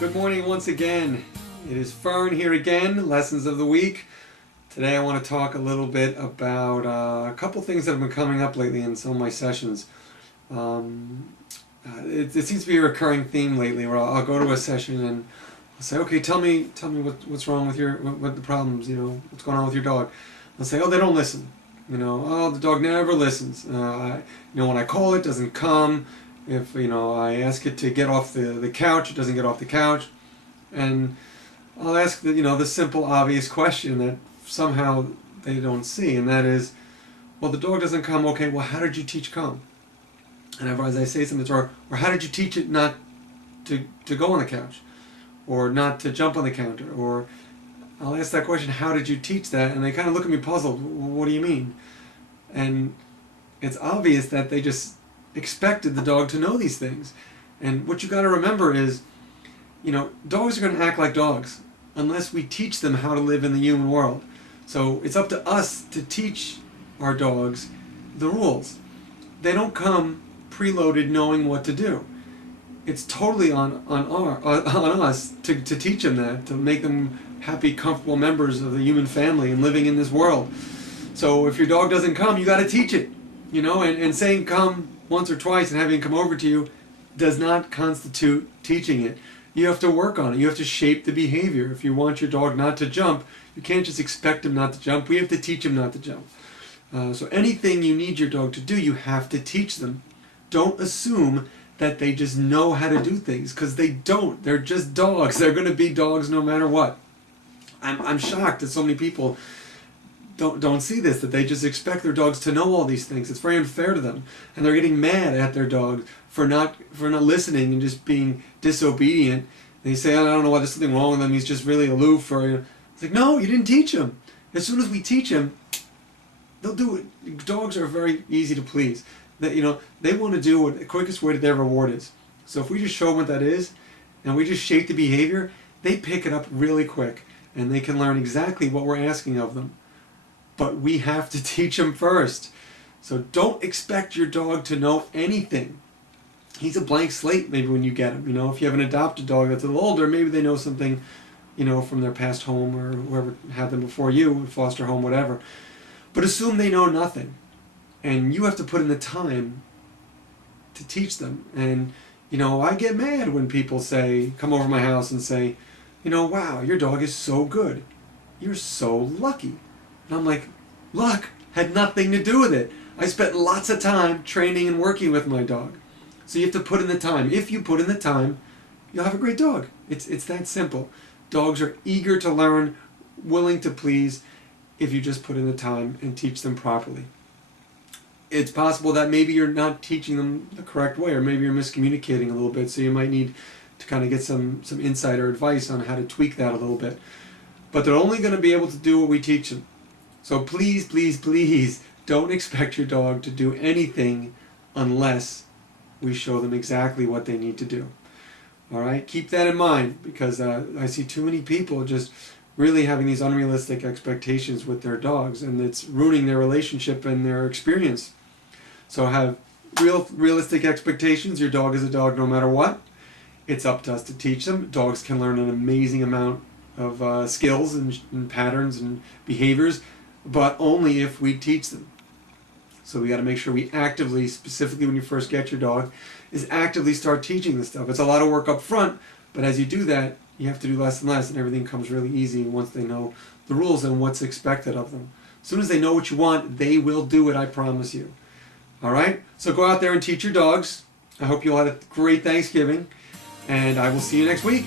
Good morning once again. It is Fern here again, Lessons of the Week. Today I want to talk a little bit about a couple things that have been coming up lately in some of my sessions. It seems to be a recurring theme lately where I'll go to a session and I'll say, okay, tell me what's wrong with what the problems, what's going on with your dog. They'll say, oh, they don't listen. Oh, the dog never listens. When I call it, doesn't come. If I ask it to get off the couch, it doesn't get off the couch. And I'll ask the simple, obvious question that somehow they don't see, and that is, well, the dog doesn't come. Okay, well, how did you teach come? And as I say something, or how did you teach it not to go on the couch, or not to jump on the counter? Or I'll ask that question, how did you teach that? And they kind of look at me puzzled. What do you mean? And it's obvious that they just expected the dog to know these things. And what you got to remember is, dogs are going to act like dogs unless we teach them how to live in the human world. So it's up to us to teach our dogs the rules. They don't come preloaded knowing what to do. It's totally on us to teach them that, to make them happy, comfortable members of the human family and living in this world. So if your dog doesn't come, you got to teach it. And saying come once or twice and having it come over to you does not constitute teaching it. You have to work on it. You have to shape the behavior. If you want your dog not to jump, you can't just expect him not to jump. We have to teach him not to jump. So anything you need your dog to do, you have to teach them. Don't assume that they just know how to do things, because they don't. They're just dogs. They're going to be dogs no matter what. I'm shocked that so many people don't see this, that they just expect their dogs to know all these things. It's very unfair to them, and they're getting mad at their dog for not listening and just being disobedient. And they say, I don't know why there's something wrong with him, he's just really aloof. Or it's like, no, you didn't teach him. As soon as we teach him, they'll do it. Dogs are very easy to please. They want to do what the quickest way to their reward is. So if we just show them what that is, and we just shape the behavior, they pick it up really quick, and they can learn exactly what we're asking of them. But we have to teach them first. So don't expect your dog to know anything. He's a blank slate maybe when you get him. If you have an adopted dog that's a little older, maybe they know something, from their past home or whoever had them before you, foster home, whatever. But assume they know nothing. And you have to put in the time to teach them. And, I get mad when people come over my house and say, wow, your dog is so good. You're so lucky. And I'm like, luck had nothing to do with it. I spent lots of time training and working with my dog. So you have to put in the time. If you put in the time, you'll have a great dog. It's that simple. Dogs are eager to learn, willing to please, if you just put in the time and teach them properly. It's possible that maybe you're not teaching them the correct way, or maybe you're miscommunicating a little bit, so you might need to kind of get some insight or advice on how to tweak that a little bit. But they're only going to be able to do what we teach them. So please, please, please don't expect your dog to do anything unless we show them exactly what they need to do. All right? Keep that in mind, because I see too many people just really having these unrealistic expectations with their dogs, and it's ruining their relationship and their experience. So have realistic expectations. Your dog is a dog no matter what. It's up to us to teach them. Dogs can learn an amazing amount of skills and patterns and behaviors, but only if we teach them. So we got to make sure we actively, specifically when you first get your dog, is actively start teaching this stuff. It's a lot of work up front, but as you do that, you have to do less and less, and everything comes really easy once they know the rules and what's expected of them. As soon as they know what you want, they will do it, I promise you. All right? So go out there and teach your dogs. I hope you all had a great Thanksgiving, and I will see you next week.